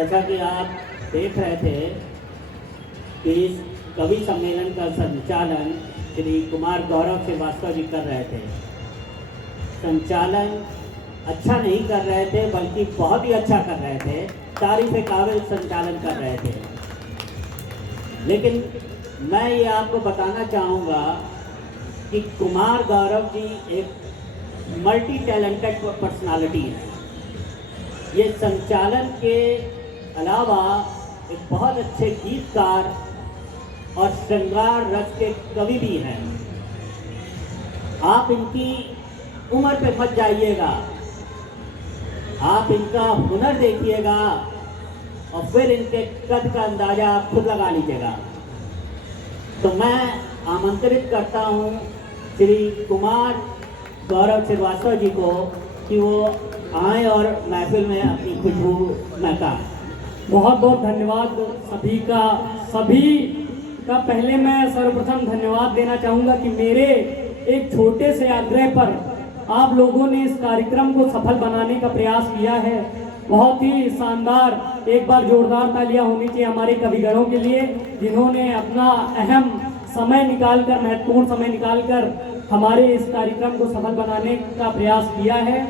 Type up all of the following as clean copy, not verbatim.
जैसा कि आप देख रहे थे कि इस कवि सम्मेलन का संचालन श्री कुमार गौरव श्रीवास्तव जी कर रहे थे। संचालन अच्छा नहीं कर रहे थे बल्कि बहुत ही अच्छा कर रहे थे, तारीफ काबिल संचालन कर रहे थे। लेकिन मैं ये आपको बताना चाहूँगा कि कुमार गौरव जी एक मल्टी टैलेंटेड पर्सनालिटी है। ये संचालन के अलावा एक बहुत अच्छे गीतकार और श्रृंगार रस के कवि भी हैं। आप इनकी उम्र पे मत जाइएगा, आप इनका हुनर देखिएगा और फिर इनके कद का अंदाजा आप खुद लगा लीजिएगा। तो मैं आमंत्रित करता हूँ श्री कुमार गौरव श्रीवास्तव जी को कि वो आए और महफिल में अपनी खुशबू महकाएं। बहुत बहुत धन्यवाद सभी का पहले मैं सर्वप्रथम धन्यवाद देना चाहूँगा कि मेरे एक छोटे से आग्रह पर आप लोगों ने इस कार्यक्रम को सफल बनाने का प्रयास किया है। बहुत ही शानदार, एक बार जोरदार तालियां होनी चाहिए हमारे कविगणों के लिए जिन्होंने अपना अहम समय निकालकर, महत्वपूर्ण समय निकालकर हमारे इस कार्यक्रम को सफल बनाने का प्रयास किया है।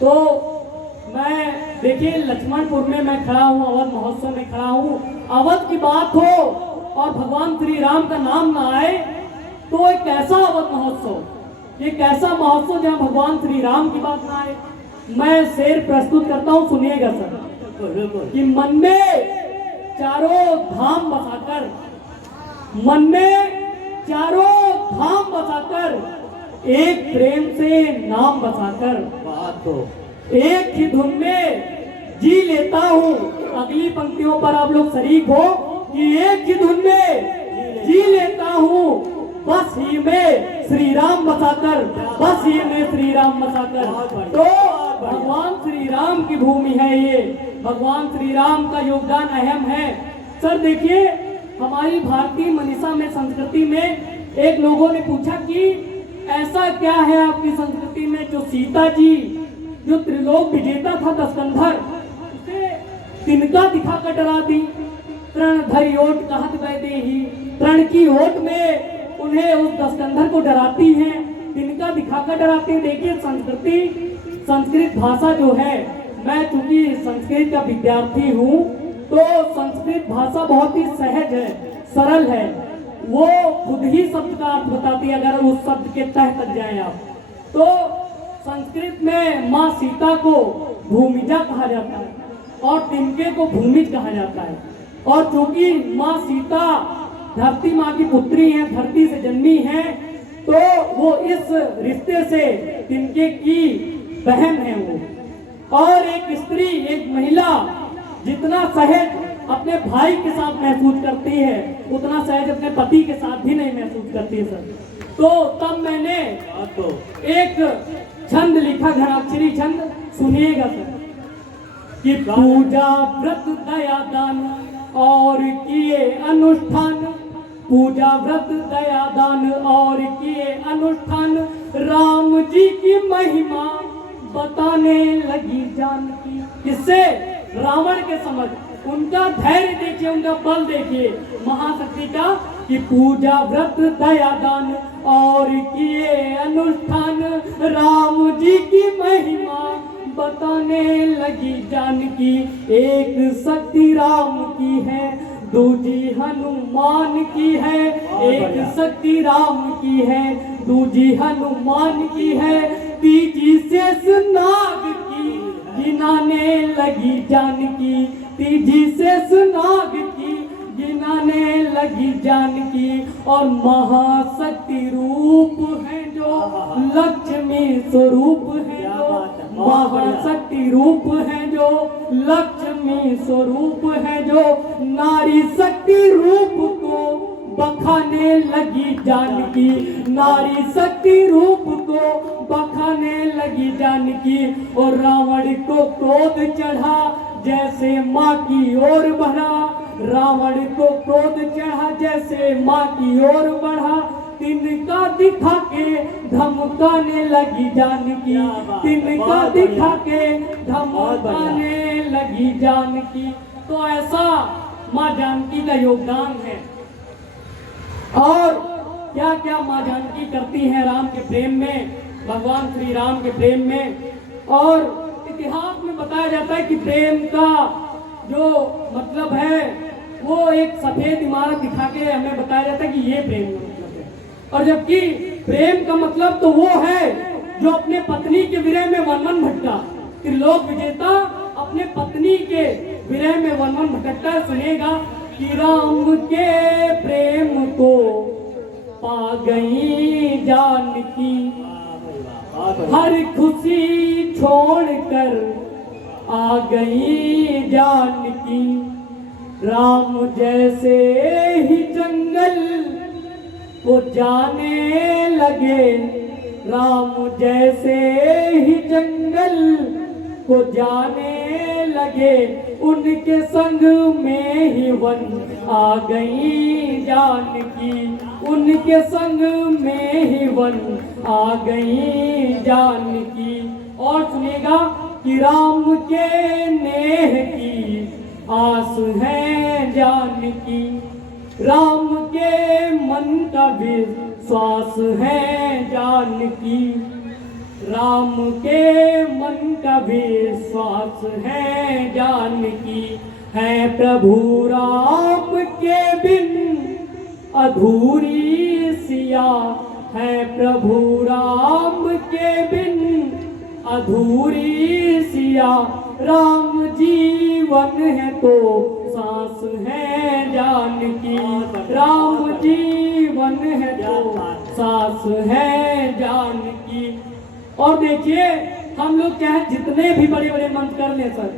तो मैं देखिए लक्ष्मणपुर में मैं खड़ा हूँ, अवध महोत्सव में खड़ा हूँ। अवध की बात हो और भगवान श्री राम का नाम ना आए तो एक कैसा अवध महोत्सव, ये कैसा महोत्सव जहाँ भगवान श्री राम की बात ना आए। मैं शेर प्रस्तुत करता हूँ, सुनिएगा सर। कि मन में चारों धाम बसाकर, मन में चारों धाम बसाकर, एक प्रेम से नाम बसाकर, बात हो एक ही धुन में जी लेता हूँ। अगली पंक्तियों पर आप लोग शरीक हो कि एक ही धुन में जी लेता हूँ, बस ही में श्री राम बसाकर, बस ही में श्री राम बसाकर। तो भगवान श्री राम की भूमि है ये, भगवान श्री राम का योगदान अहम है। सर देखिए हमारी भारतीय मनीषा में, संस्कृति में एक लोगों ने पूछा कि ऐसा क्या है आपकी संस्कृति में जो सीता जी जो त्रिलोक विजेता था दशकंधर, उसे तिनका दिखाकर डरा दी। तृण धरि ओट कहत वै देही, तृण की ओट में उन्हें उस दशकंधर को डराती हैं, तिनका दिखाकर डराती हैं। देखिए संस्कृत भाषा जो है, मैं चूंकि संस्कृत का विद्यार्थी हूँ तो संस्कृत भाषा बहुत ही सहज है, सरल है। वो खुद ही शब्द का अर्थ बताती है अगर उस शब्द के तह तक जाए आप। तो संस्कृत में माँ सीता को भूमिजा कहा जाता है और तिनके को भूमिज कहा जाता है। और चूंकि माँ सीता धरती माँ की पुत्री है, धरती से जन्मी है, तो वो इस रिश्ते से तिनके की बहन है वो। और एक स्त्री, एक महिला जितना सहज अपने भाई के साथ महसूस करती है उतना सहज अपने पति के साथ भी नहीं महसूस करती है सर। तो तब मैंने एक छंद लिखा, घनाक्षरी छंद, सुनिएगा सर। कि पूजा व्रत दया दान और किए अनुष्ठान, पूजा व्रत दया दान और किए अनुष्ठान, राम जी की महिमा बताने लगी जानकी। किससे? रावण के समझ। उनका धैर्य देखिए, उनका बल देखिए महाशक्ति का। कि पूजा व्रत दया दान और किए अनुष्ठान, राम जी की महिमा बताने लगी जानकी। एक शक्ति राम की है, दूजी हनुमान की है। एक शक्ति राम की है, दूजी हनुमान की है, तीजी शेष नाग की गिनाने लगी जानकी। तीजी शेष नाग की गिनाने लगी जानकी। और महाशक्ति रूप है जो लक्ष्मी स्वरूप है जो, महाशक्ति रूप है जो लक्ष्मी स्वरूप है जो, नारी शक्ति रूप को बखाने लगी जानकी। नारी शक्ति रूप को बखाने लगी जानकी। और रावण को क्रोध चढ़ा जैसे माँ की ओर बढ़ा, रावण को क्रोध चढ़ा जैसे माँ की ओर बढ़ा। तिनका दिखा के धमकाने लगी जानकी। तिनका दिखा के धमकाने लगी जानकी। तो ऐसा माँ जानकी का योगदान है। और क्या क्या माँ जानकी करती हैं राम के प्रेम में, भगवान श्री राम के प्रेम में। और इतिहास में बताया जाता है कि प्रेम का जो मतलब है वो एक सफेद इमारत दिखा के हमें बताया जाता है कि ये प्रेम का मतलब है। और जबकि प्रेम का मतलब तो वो है जो अपने पत्नी के विरह में वन वन भटका। त्रिलोक विजेता अपने पत्नी के विरह में वन वन भटकता है। सुनेगा कि राम के प्रेम को पा गई जानकी, हर खुशी छोड़कर आ गई जानकी। राम जैसे ही जंगल को जाने लगे, राम जैसे ही जंगल को जाने लगे, उनके संग में ही वन आ गई जानकी, उनके संग में ही वन आ गई जानकी। और सुनेगा कि राम के नेह की आस है जानकी, राम के मन का विश्वास है जानकी, राम के मन का विश्वास है जानकी। है प्रभु राम के बिन अधूरी सिया, है प्रभु राम के बिन अधूरी सिया। राम जीवन है तो सांस है जानकी, राम जीवन है तो सांस है जानकी। और देखिए हम लोग चाहे जितने भी बड़े बड़े मंच कर ले सर,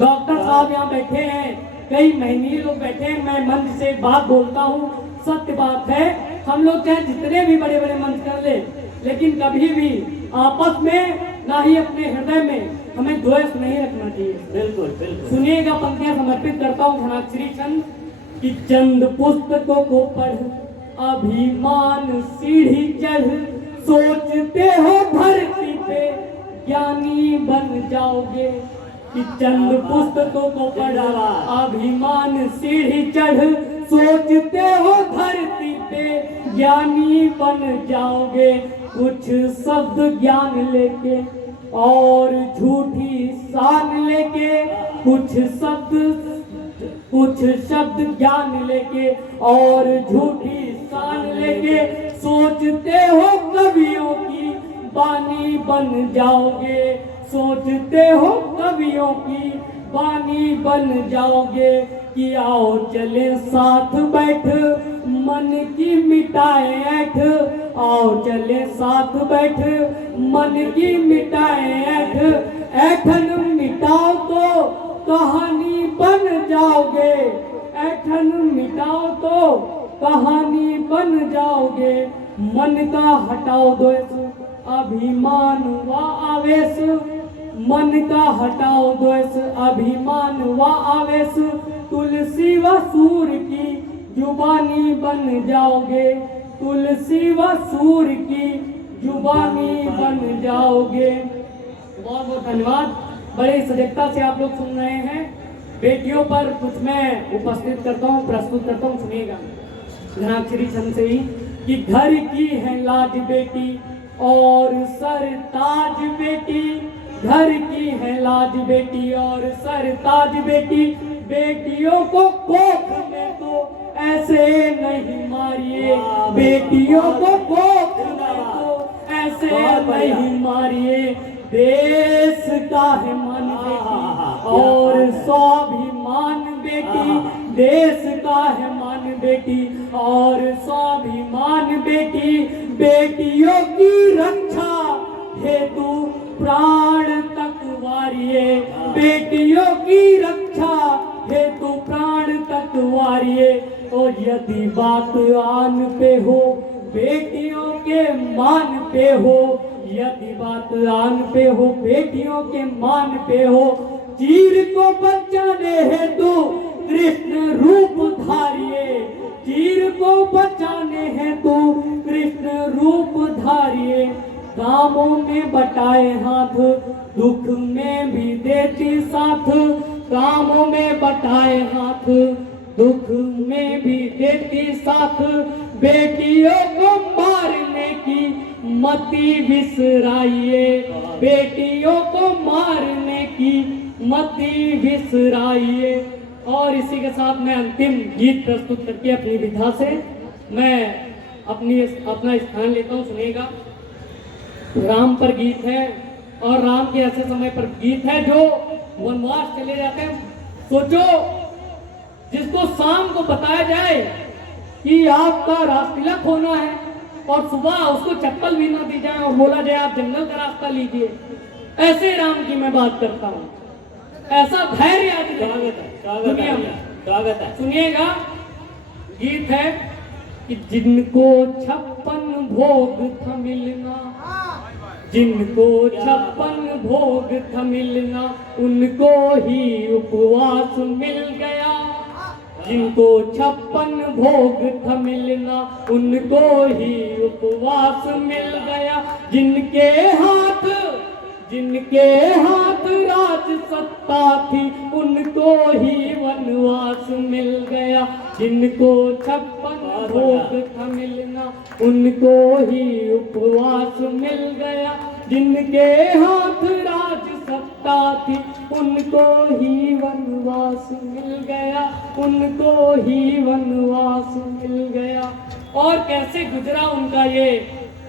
डॉक्टर साहब यहाँ बैठे हैं, कई महनीय लोग बैठे हैं, मैं मंच से एक बात बोलता हूँ, सत्य बात है। हम लोग चाहे जितने भी बड़े बड़े मंच कर ले, लेकिन कभी भी आपस में ना ही अपने हृदय में हमें द्वेष नहीं रखना चाहिए। बिल्कुल बिल्कुल। सुनिएगा, पंक्तियां समर्पित करता हूँ धनाक्षरी चंद कि चंद पुस्तकों को पढ़ अभिमान सीढ़ी चढ़, सोचते हो धरती पे ज्ञानी बन जाओगे। कि चंद पुस्तकों को पढ़ अभिमान सीढ़ी चढ़, सोचते हो धरती पे ज्ञानी बन जाओगे। कुछ शब्द ज्ञान लेके और झूठी शान लेके, कुछ शब्द ज्ञान लेके और झूठी शान लेके, सोचते हो कवियों की बानी बन जाओगे, सोचते हो कवियों की बानी बन जाओगे। कि आओ चले साथ बैठ मन की मिटाए ऐठ, आओ चले साथ बैठ मन की मिटाए ऐठ। ऐठन मिटाओ तो कहानी बन जाओगे, ऐठन मिटाओ तो कहानी बन जाओगे। मन का हटाओ द्वेष अभिमान व आवेश, मन का हटाओ द्वेष अभिमान व आवेश। तुलसी व सूर की जुबानी बन जाओगे, तुलसी व सूर की जुबानी बन जाओगे। बहुत बहुत धन्यवाद। बड़े सजगता से आप लोग सुन रहे हैं। बेटियों पर कुछ मैं उपस्थित करता हूँ, प्रस्तुत करता हूँ, सुनिएगा धनाक्षरी चंद से ही। कि घर की है लाज बेटी और सरताज बेटी, घर की है लाज बेटी और सरताज बेटी। बेटियों को कोख में तो ऐसे नहीं मारिए, बेटियों को कोख में तो ऐसे नहीं मारिए। देश का है मन बेटी और स्वाभिमान बेटी, देश का है मन बेटी और स्वाभिमान बेटी। बेटियों की रक्षा हेतु प्राण तक वारिए, बेटियों की रक्षा हेतु प्राण तक वारिए। तो यदि बात आन पे हो बेटियों के मान पे हो, यदि बात आन पे हो बेटियों के मान पे हो। चीर को बचाने हेतु कृष्ण रूप धारिए, चीर को बचाने हेतु कृष्ण रूप धारिए। कामों में बटाए हाथ, दुख में भी देती साथ। कामों में बटाए हाथ, दुख में भी देती साथ। बेटियों को मारने की मति बिसराइए, बेटियों को मारने की मति बिसराइए। और इसी के साथ मैं अंतिम गीत प्रस्तुत करके अपनी विधा से मैं अपना स्थान लेता हूँ। सुनिएगा, राम पर गीत है और राम के ऐसे समय पर गीत है जो वनवास चले जाते हैं। सोचो, जिसको शाम को बताया जाए कि आपका राजतिलक होना है और सुबह उसको चप्पल भी ना दी जाए और बोला जाए आप जंगल का रास्ता लीजिए, ऐसे राम की मैं बात करता हूँ। ऐसा धैर्य आज दुनिया में। स्वागत है। सुनिएगा, गीत है कि जिनको 56 भोग था मिलना, जिनको 56 भोग था मिलना, उनको ही उपवास मिल गया। जिनको 56 भोग था मिलना, उनको ही उपवास मिल गया। जिनके हाथ राज सत्ता थी, उनको ही वनवास मिल गया। जिनको 56 भोग था मिलना, उनको ही उपवास मिल गया। जिनके हाथ राज सत्ता थी, उनको ही वनवास मिल गया, उनको ही वनवास मिल गया। और कैसे गुजरा उनका ये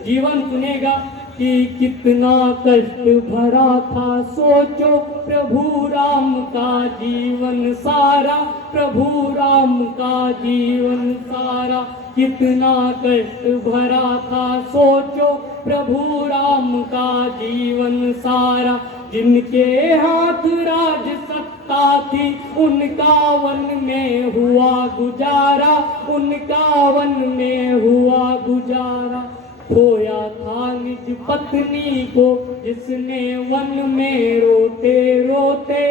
जीवन, सुनेगा कि कितना कष्ट भरा था। सोचो प्रभु राम का जीवन सारा, प्रभु राम का जीवन सारा कितना कष्ट भरा था। सोचो प्रभु राम का जीवन सारा। जिनके हाथ राज सत्ता थी, उनका वन में हुआ गुजारा, उनका वन में हुआ गुजारा। खोया था निज पत्नी को, जिसने वन में रोते रोते,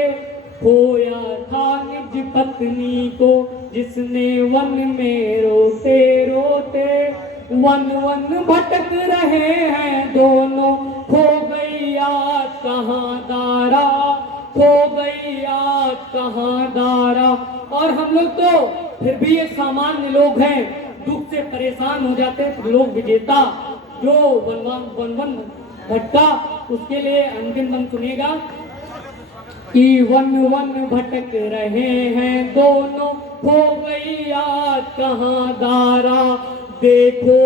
खोया था निज पत्नी को, जिसने वन में रोते रोते। वन वन भटक रहे हैं दोनों, खो गई आज कहाँ दारा, खो गई आज कहाँ दारा। और हम लोग तो फिर भी ये सामान्य लोग हैं, दुख से परेशान हो जाते तो लोग विजेता जो वन भटका, उसके लिए अंतिम बंद सुनेगा कि वन वन भटक रहे हैं दोनों, खो गई आज कहाँ दारा। देखो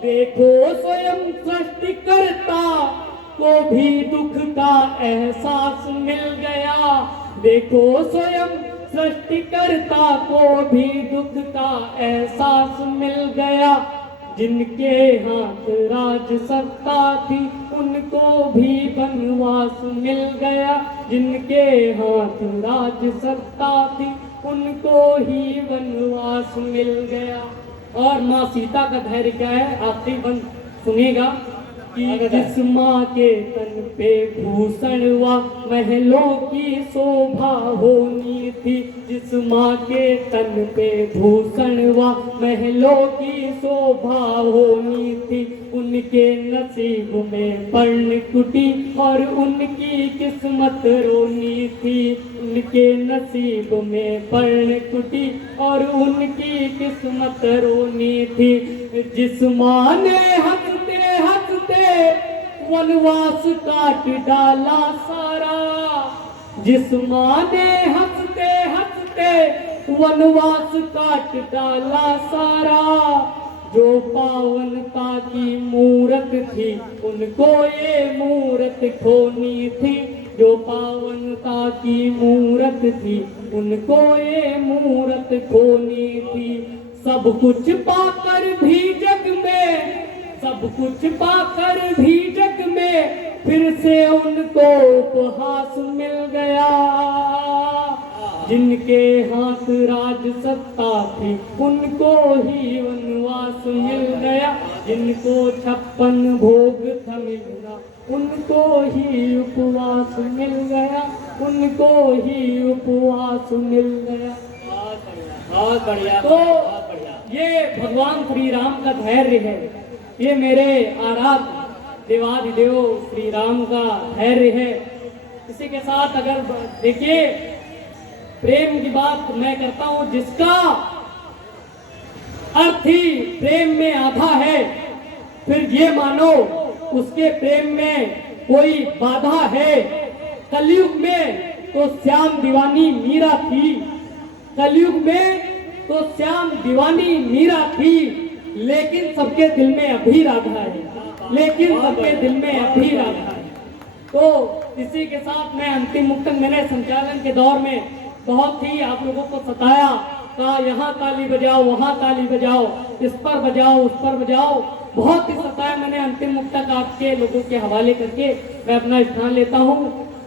देखो स्वयं सृष्टिकर्ता को भी दुख का एहसास मिल गया। देखो स्वयं सृष्टिकर्ता को भी दुख का एहसास मिल गया। जिनके हाथ राज सत्ता थी, उनको भी वनवास मिल गया। जिनके हाथ राज सत्ता थी, उनको ही वनवास मिल गया। और माँ सीता का धैर्य क्या है, आखिरी बंद सुनेगा कि जिस माँ के तन पे भूषण व महलों की शोभा होनी थी, जिस माँ के तन पे भूषण व महलों की शोभा होनी थी, उनके नसीब में पर्ण कुटी और उनकी किस्मत रोनी थी। उनके नसीब में पर्ण कुटी और उनकी किस्मत रोनी थी। जिस माँ ने हंसते हंसते वनवास काट डाला सारा, जिस माँ ने हंसते हंसते वनवास काट डाला सारा। जो पावनता की मूरत थी, उनको ये मूरत खोनी थी। जो पावनता की मूरत थी, उनको ये मूरत खोनी थी। सब कुछ पाकर भी जग में, सब कुछ पाकर भी जग में, फिर से उनको उपहास मिल गया। जिनके हाथ राज सत्ता थी, उनको ही वनवास मिल गया। जिनको 56 भोग था मिलना, उनको ही उपवास मिल गया, उनको ही उपवास मिल गया। बहुत बढ़िया, तो बहुत बढ़िया। ये भगवान श्री राम का धैर्य है। ये मेरे आराध्य देवाधिदेव श्री राम का धैर्य है। इसी के साथ अगर देखिए प्रेम की बात मैं करता हूं, जिसका अर्थ ही प्रेम में आधा है, फिर ये मानो उसके प्रेम में कोई बाधा है। कलयुग में तो श्याम दीवानी मीरा थी, कलयुग में तो श्याम दीवानी मीरा थी, लेकिन सबके दिल में अभी राधा है, लेकिन सबके दिल में अभी राधा है। तो इसी के साथ मैं अंतिम मुक्तक, मैंने संचालन के दौर में बहुत ही आप लोगों को सताया, कहा यहाँ ताली बजाओ, वहाँ ताली बजाओ, इस पर बजाओ, उस पर बजाओ, बहुत ही सताया मैंने। अंतिम मुक्तक आपके लोगों के हवाले करके मैं अपना स्थान लेता हूँ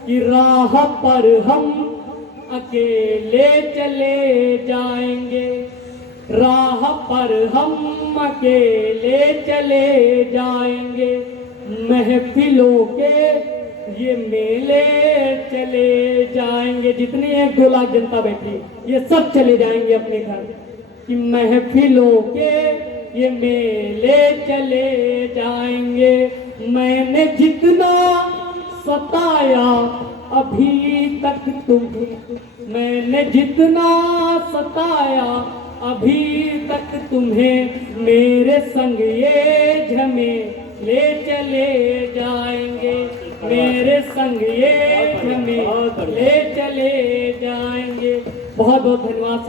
कि राह पर हम अकेले चले जाएंगे, राह पर हम अकेले चले जाएंगे, महफिलों के ये मेले चले जाएंगे। जितनी 1-2 लाख जनता बैठी ये सब चले जाएंगे अपने घर, कि महफिलों के ये मेले चले जाएंगे। मैंने जितना सताया अभी तक तुम्हें, मैंने जितना सताया अभी तक तुम्हें, मेरे संग ये झमेले चले जाएंगे, मेरे संग ये झमेले चले जाएंगे। बहुत बहुत धन्यवाद।